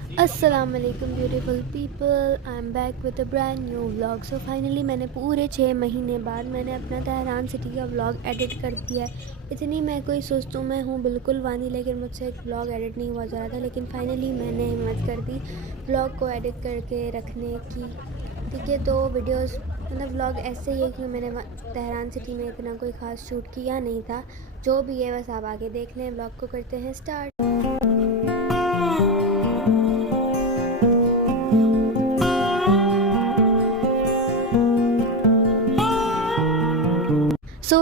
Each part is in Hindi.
अस्सलाम वालेकुम beautiful people, I am back with a brand new vlog. So finally मैंने पूरे 6 महीने बाद मैंने अपना तेहरान सिटी का व्लॉग एडिट कर दिया है। इतनी मैं कोई सोचूं मैं हूँ बिल्कुल वानी, लेकिन मुझसे एक व्लॉग एडिट नहीं हुआ जा रहा था। लेकिन फाइनली मैंने हिम्मत कर दी व्लॉग को एडिट करके रखने की। ठीक है, तो वीडियोस मतलब व्लॉग ऐसे ही है कि मैंने तेहरान सिटी में इतना कोई ख़ास शूट किया नहीं था। जो भी है बस आप आगे देख लें। व्लॉग को करते हैं स्टार्ट।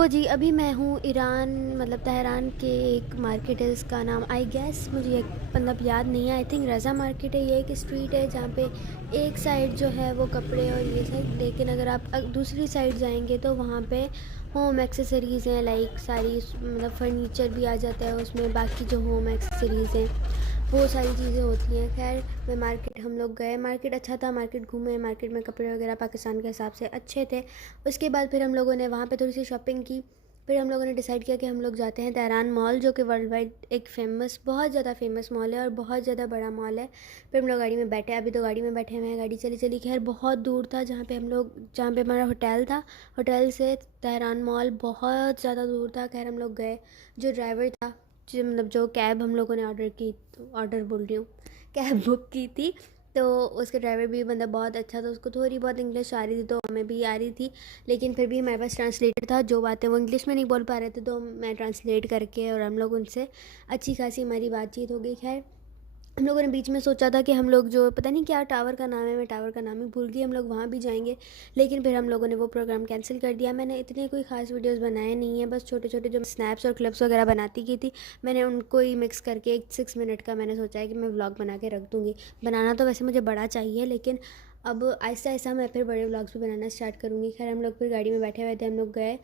जी अभी मैं हूँ ईरान मतलब तेहरान के एक मार्केट है, इसका नाम आई गेस मुझे एक मतलब याद नहीं है। आई थिंक रज़ा मार्केट है। ये एक स्ट्रीट है जहाँ पे एक साइड जो है वो कपड़े और ये साइड, लेकिन अगर आप दूसरी साइड जाएंगे तो वहाँ पे होम एक्सेसरीज़ हैं, लाइक सारी मतलब फर्नीचर भी आ जाता है उसमें। बाकी जो होम एक्सेसरीज़ हैं वो सारी चीज़ें होती हैं। खैर मैं मार्केट हम लोग गए, मार्केट अच्छा था, मार्केट घूमे, मार्केट में कपड़े वगैरह पाकिस्तान के हिसाब से अच्छे थे। उसके बाद फिर हम लोगों ने वहाँ पे थोड़ी सी शॉपिंग की। फिर हम लोगों ने डिसाइड किया कि हम लोग जाते हैं तेहरान मॉल, जो कि वर्ल्ड वाइड एक फ़ेमस बहुत ज़्यादा फेमस मॉल है और बहुत ज़्यादा बड़ा मॉल है। फिर हम लोग गाड़ी में बैठे, अभी तो गाड़ी में बैठे हुए हैं, गाड़ी चली चली। खैर बहुत दूर था जहाँ पे हम लोग, जहाँ पे हमारा होटल था, होटल से तेहरान मॉल बहुत ज़्यादा दूर था। खैर हम लोग गए। जो ड्राइवर था, जो मतलब जो कैब हम लोगों ने ऑर्डर की, तो ऑर्डर बोल रही हूँ, कैब बुक की थी, तो उसके ड्राइवर भी मतलब बहुत अच्छा था। उसको थोड़ी बहुत इंग्लिश आ रही थी, तो हमें भी आ रही थी, लेकिन फिर भी हमारे पास ट्रांसलेटर था। जो बातें वो इंग्लिश में नहीं बोल पा रहे थे तो मैं ट्रांसलेट करके और हम लोग उनसे अच्छी खासी हमारी बातचीत हो गई। खैर हम लोगों ने बीच में सोचा था कि हम लोग जो पता नहीं क्या टावर का नाम है, मैं टावर का नाम ही भूल गई, हम लोग वहाँ भी जाएंगे, लेकिन फिर हम लोगों ने वो प्रोग्राम कैंसिल कर दिया। मैंने इतने कोई ख़ास वीडियोस बनाए नहीं हैं, बस छोटे छोटे जो स्नैप्स और क्लिप्स वगैरह बनाती की थी, मैंने उनको ही मिक्स करके एक 6 मिनट का मैंने सोचा है कि मैं व्लॉग बना के रख दूँगी। बनाना तो वैसे मुझे बड़ा चाहिए, लेकिन अब आहिस्ता आहिस्ता मैं फिर बड़े व्लॉग्स भी बनाना स्टार्ट करूँगी। खैर हम लोग फिर गाड़ी में बैठे हुए थे, हम लोग गए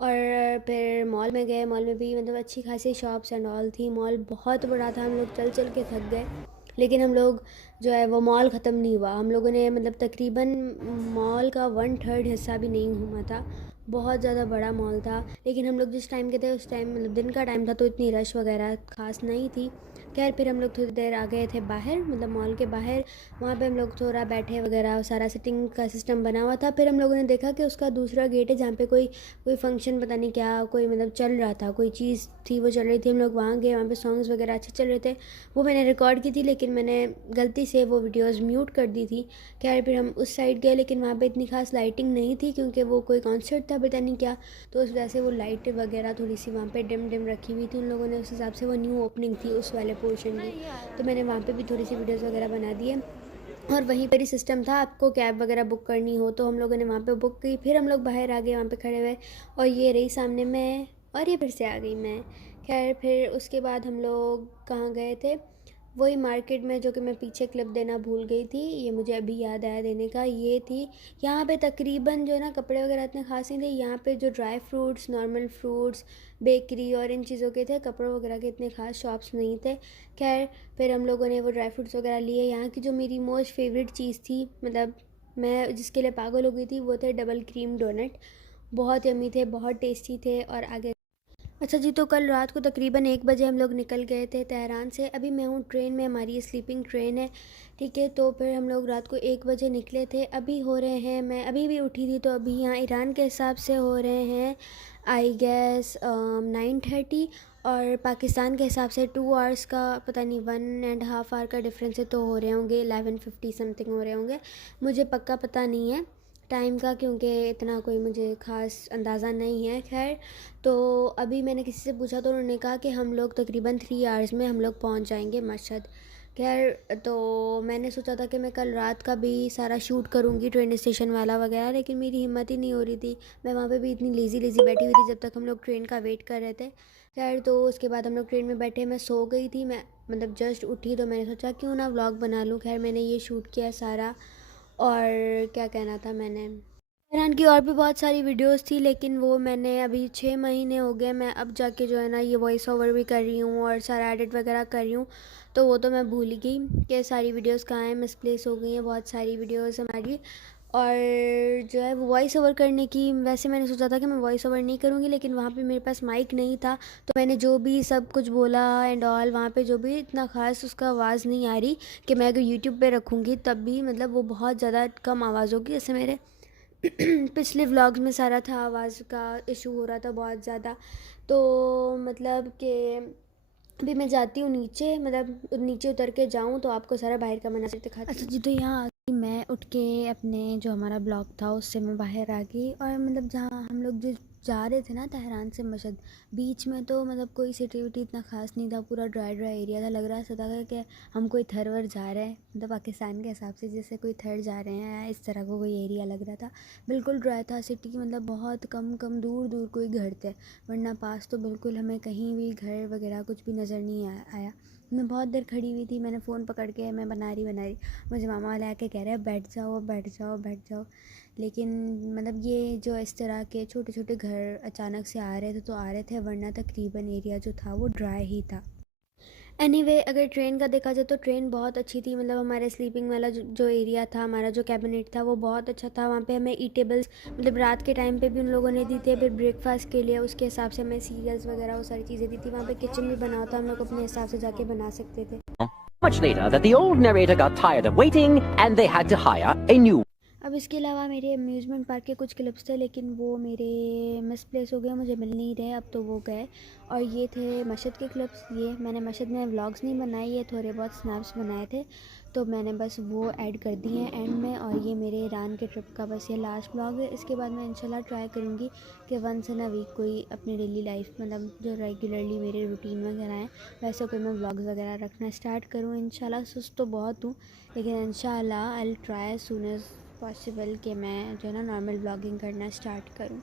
और फिर मॉल में गए। मॉल में भी मतलब अच्छी खासी शॉप्स एंड ऑल थी। मॉल बहुत बड़ा था, हम लोग चल चल के थक गए, लेकिन हम लोग जो है वो मॉल ख़त्म नहीं हुआ। हम लोगों ने मतलब तकरीबन मॉल का 1/3 हिस्सा भी नहीं घूमा था। बहुत ज़्यादा बड़ा मॉल था, लेकिन हम लोग जिस टाइम के थे उस टाइम मतलब दिन का टाइम था, तो इतनी रश वगैरह ख़ास नहीं थी। खैर फिर हम लोग थोड़ी देर आ गए थे बाहर, मतलब मॉल के बाहर। वहाँ पे हम लोग थोड़ा बैठे वगैरह, सारा सिटिंग का सिस्टम बना हुआ था। फिर हम लोगों ने देखा कि उसका दूसरा गेट है जहाँ पे कोई कोई फंक्शन पता नहीं क्या कोई मतलब चल रहा था, कोई चीज़ थी वो चल रही थी। हम लोग वहाँ गए, वहाँ पे सॉन्ग्स वगैरह अच्छे चल रहे थे। वो मैंने रिकॉर्ड की थी, लेकिन मैंने गलती से वो वीडियोस म्यूट कर दी थी। खैर फिर हम उस साइड गए, लेकिन वहाँ पे इतनी खास लाइटिंग नहीं थी, क्योंकि वो कोई कॉन्सर्ट था पता नहीं क्या, तो उस वजह से वो लाइट वगैरह थोड़ी सी वहाँ पे डिम डिम रखी हुई थी उन लोगों ने। उस हिसाब से वो न्यू ओपनिंग थी उस वाले पोर्शन की, तो मैंने वहाँ पे भी थोड़ी सी वीडियोस वगैरह बना दी है। और वहीं पर ही सिस्टम था, आपको कैब वगैरह बुक करनी हो तो हम लोगों ने वहाँ पे बुक की। फिर हम लोग बाहर आ गए, वहाँ पे खड़े हुए, और ये रही सामने मैं, और ये फिर से आ गई मैं। खैर फिर उसके बाद हम लोग कहाँ गए थे, वही मार्केट में, जो कि मैं पीछे क्लिप देना भूल गई थी, ये मुझे अभी याद आया देने का। ये थी यहाँ पे तकरीबन जो है ना कपड़े वगैरह इतने खास नहीं थे। यहाँ पे जो dry fruits, normal fruits, bakery और इन चीज़ों के थे, कपड़ों वगैरह के इतने खास शॉप्स नहीं थे। खैर फिर हम लोगों ने वो ड्राई फ्रूट्स वगैरह लिए। यहाँ की जो मेरी मोस्ट फेवरेट चीज़ थी, मतलब मैं जिसके लिए पागल हो गई थी, वो थे डबल क्रीम डोनट। बहुत यमी थे, बहुत टेस्टी थे। और आगे अच्छा जी, तो कल रात को तकरीबन 1 बजे हम लोग निकल गए थे तेहरान से। अभी मैं हूँ ट्रेन में, हमारी ये स्लीपिंग ट्रेन है, ठीक है। तो फिर हम लोग रात को 1 बजे निकले थे। अभी हो रहे हैं, मैं अभी भी उठी थी, तो अभी यहाँ ईरान के हिसाब से हो रहे हैं आई गेस 9:30, और पाकिस्तान के हिसाब से 2 आवर्स का पता नहीं 1.5 आवर का डिफरेंस है, तो हो रहे होंगे 11:50 समथिंग हो रहे होंगे। मुझे पक्का पता नहीं है टाइम का, क्योंकि इतना कोई मुझे ख़ास अंदाज़ा नहीं है। खैर तो अभी मैंने किसी से पूछा तो उन्होंने कहा कि हम लोग तकरीबन 3 आवर्स में हम लोग पहुंच जाएंगे मशहद। खैर तो मैंने सोचा था कि मैं कल रात का भी सारा शूट करूंगी, ट्रेन स्टेशन वाला वगैरह, लेकिन मेरी हिम्मत ही नहीं हो रही थी। मैं वहाँ पे भी इतनी लेज़ी लेज़ी बैठी हुई थी जब तक हम लोग ट्रेन का वेट कर रहे थे। खैर तो उसके बाद हम लोग ट्रेन में बैठे, मैं सो गई थी, मैं मतलब जस्ट उठी, तो मैंने सोचा क्यों ना व्लॉग बना लूँ। खैर मैंने ये शूट किया सारा। और क्या कहना था, मैंने ईरान की और भी बहुत सारी वीडियोस थी, लेकिन वो मैंने अभी 6 महीने हो गए, मैं अब जाके जो है ना ये वॉइस ओवर भी कर रही हूँ और सारा एडिट वगैरह कर रही हूँ, तो वो तो मैं भूल ही गई कि सारी वीडियोस कहाँ हैं, मिसप्लेस हो गई हैं बहुत सारी वीडियोस हमारी। और जो है वो वॉइस ओवर करने की, वैसे मैंने सोचा था कि मैं वॉइस ओवर नहीं करूँगी, लेकिन वहाँ पे मेरे पास माइक नहीं था, तो मैंने जो भी सब कुछ बोला एंड ऑल, वहाँ पे जो भी इतना ख़ास उसका आवाज़ नहीं आ रही कि मैं अगर यूट्यूब पे रखूँगी तब भी मतलब वो बहुत ज़्यादा कम आवाज़ होगी। जैसे मेरे पिछले व्लॉग्स में सारा था, आवाज़ का इशू हो रहा था बहुत ज़्यादा। तो मतलब कि अभी मैं जाती हूँ नीचे, मतलब नीचे उतर के जाऊँ तो आपको सारा बाहर का मंजर दिखाती हूँ। अच्छा जी, तो यहाँ आके मैं उठ के अपने जो हमारा ब्लॉक था उससे मैं बाहर आ गई, और मतलब जहाँ हम लोग जो जा रहे थे ना तेहरान से मशहद, बीच में तो मतलब कोई सिटी विटी इतना ख़ास नहीं था, पूरा ड्राई ड्राई एरिया था। लग रहा था कि हम कोई थर वर जा रहे हैं, मतलब पाकिस्तान के हिसाब से जैसे कोई थर जा रहे हैं, इस तरह का कोई एरिया लग रहा था। बिल्कुल ड्राई था सिटी, मतलब बहुत कम कम दूर दूर कोई घर थे, वरना पास तो बिल्कुल हमें कहीं भी घर वगैरह कुछ भी नज़र नहीं आया। मैं बहुत देर खड़ी हुई थी, मैंने फ़ोन पकड़ के मैं बना रही, मुझे मामा वाले आके कह रहे हैं बैठ जाओ बैठ जाओ बैठ जाओ। लेकिन मतलब ये जो इस तरह के छोटे छोटे घर अचानक से आ रहे थे तो आ रहे थे, वरना तकरीबन एरिया जो था वो ड्राई ही था। एनीवे अगर ट्रेन का देखा जाए तो ट्रेन बहुत अच्छी थी, मतलब हमारे स्लीपिंग वाला जो एरिया था, हमारा जो कैबिनेट था वो बहुत अच्छा था। वहाँ पे हमें ईटेबल्स मतलब रात के टाइम पे भी उन लोगों ने दी थी, फिर ब्रेकफास्ट के लिए उसके हिसाब से हमें सीरियल्स वगैरह वो सारी चीज़ें दी थी। वहाँ पे किचन भी बना हुआ था, हम लोग अपने हिसाब से जाके बना सकते थे। Much later that the old narrator got tired of waiting and they had to hire a new. अब इसके अलावा मेरे अम्यूज़मेंट पार्क के कुछ क्लिप्स थे, लेकिन वो मेरे मिसप्लेस हो गए, मुझे मिल नहीं रहे, अब तो वो गए। और ये थे मशहद के क्लिप्स, ये मैंने मशहद में व्लॉग्स नहीं बनाए, ये थोड़े बहुत स्नैप्स बनाए थे, तो मैंने बस वो ऐड कर दिए हैं एंड में। और ये मेरे ईरान के ट्रिप का बस ये लास्ट व्लॉग है। इसके बाद मैं इंशाल्लाह ट्राई करूँगी कि वंस इन अ वीक कोई अपनी डेली लाइफ, मतलब जो रेगुलरली मेरे रूटीन वगैरह हैं वैसे कोई मैं व्लॉग्स वगैरह रखना स्टार्ट करूँ इंशाल्लाह। सुस्त तो बहुत हूँ, लेकिन इंशाल्लाह I will try soon as possible कि मैं जो है ना नॉर्मल ब्लॉगिंग करना स्टार्ट करूँ।